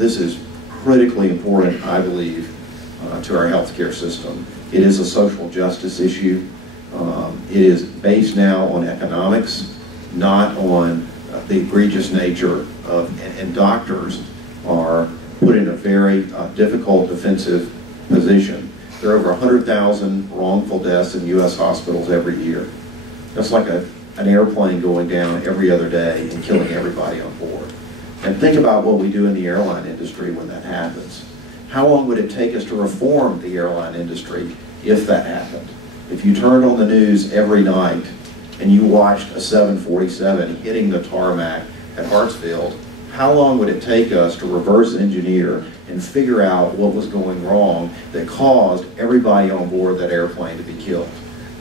this is critically important, I believe, to our healthcare system. It is a social justice issue. It is based now on economics, not on the egregious nature of, and doctors are put in a very difficult defensive position. There are over 100,000 wrongful deaths in U.S. hospitals every year. That's like an airplane going down every other day and killing everybody on board. And think about what we do in the airline industry when that happens. How long would it take us to reform the airline industry if that happened? If you turned on the news every night and you watched a 747 hitting the tarmac at Hartsfield, how long would it take us to reverse engineer and figure out what was going wrong that caused everybody on board that airplane to be killed?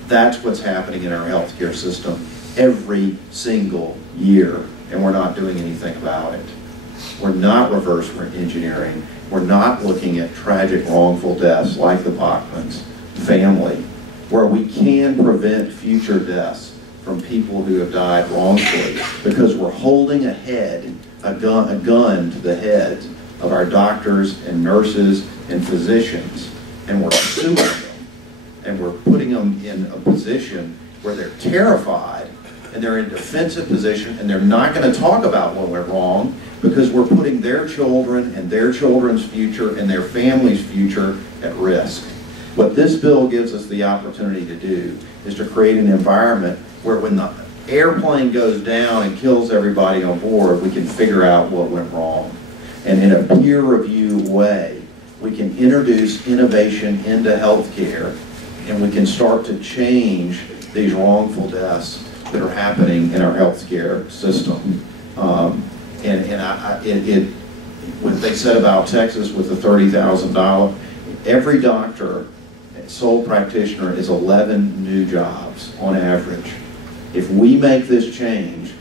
That's what's happening in our healthcare system every single year, and we're not doing anything about it. We're not reverse engineering. We're not looking at tragic wrongful deaths like the Bachmans family, where we can prevent future deaths from people who have died wrongfully, because we're holding a gun to the heads of our doctors and nurses and physicians, and we're suing them, and we're putting them in a position where they're terrified and they're in defensive position, and they're not going to talk about what went wrong, because we're putting their children and their children's future and their family's future at risk. What this bill gives us the opportunity to do is to create an environment where when the airplane goes down and kills everybody on board, we can figure out what went wrong. And in a peer review way, we can introduce innovation into healthcare, and we can start to change these wrongful deaths that are happening in our healthcare system. What they said about Texas with the $30,000, every doctor, sole practitioner, is 11 new jobs on average. If we make this change,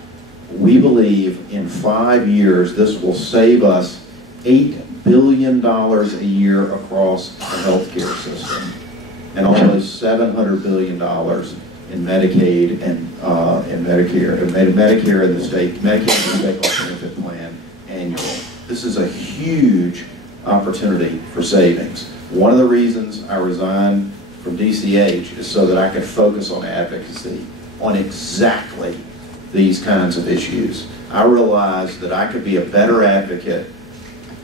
we believe in 5 years this will save us $8 billion a year across the healthcare system, and almost $700 billion in Medicaid and Medicare, Medicare and the state, Medicaid and the state benefit plan annually. This is a huge opportunity for savings. One of the reasons I resigned from DCH is so that I could focus on advocacy on exactly these kinds of issues. I realized that I could be a better advocate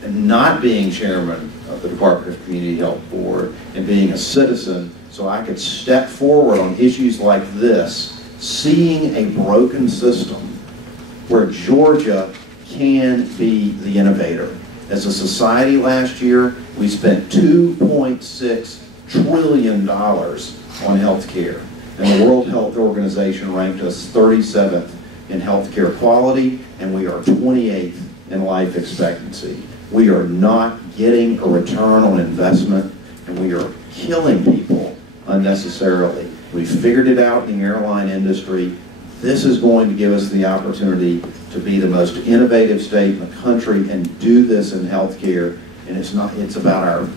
and not being chairman of the Department of Community Health Board and being a citizen, so I could step forward on issues like this, seeing a broken system where Georgia can be the innovator. As a society last year, we spent $2.6 trillion on health care. And the World Health Organization ranked us 37th in healthcare quality, and we are 28th in life expectancy. We are not getting a return on investment, and we are killing people unnecessarily. We figured it out in the airline industry. This is going to give us the opportunity to be the most innovative state in the country and do this in healthcare. And it's about our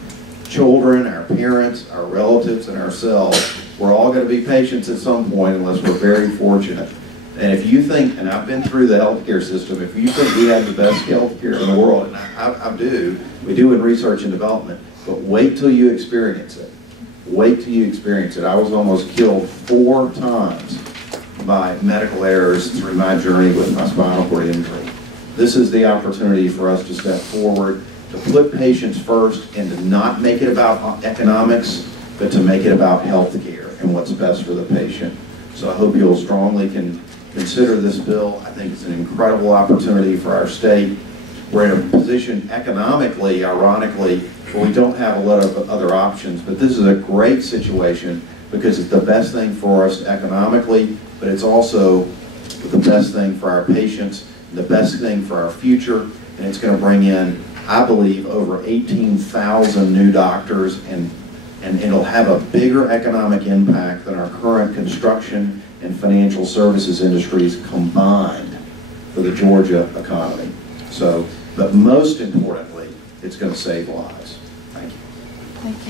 children, our parents, our relatives, and ourselves. We're all going to be patients at some point unless we're very fortunate. And if you think, and I've been through the healthcare system, if you think we have the best healthcare in the world, and I do, we do in research and development, but wait till you experience it. Wait till you experience it. I was almost killed 4 times by medical errors through my journey with my spinal cord injury. This is the opportunity for us to step forward, to put patients first, and to not make it about economics, but to make it about health care and what's best for the patient. So I hope you'll strongly consider this bill. I think it's an incredible opportunity for our state. We're in a position economically, ironically, where we don't have a lot of other options, but this is a great situation because it's the best thing for us economically, but it's also the best thing for our patients, the best thing for our future, and it's going to bring in, I believe, over 18,000 new doctors, and it'll have a bigger economic impact than our current construction and financial services industries combined for the Georgia economy. So, but most importantly, it's going to save lives. Thank you. Thank you.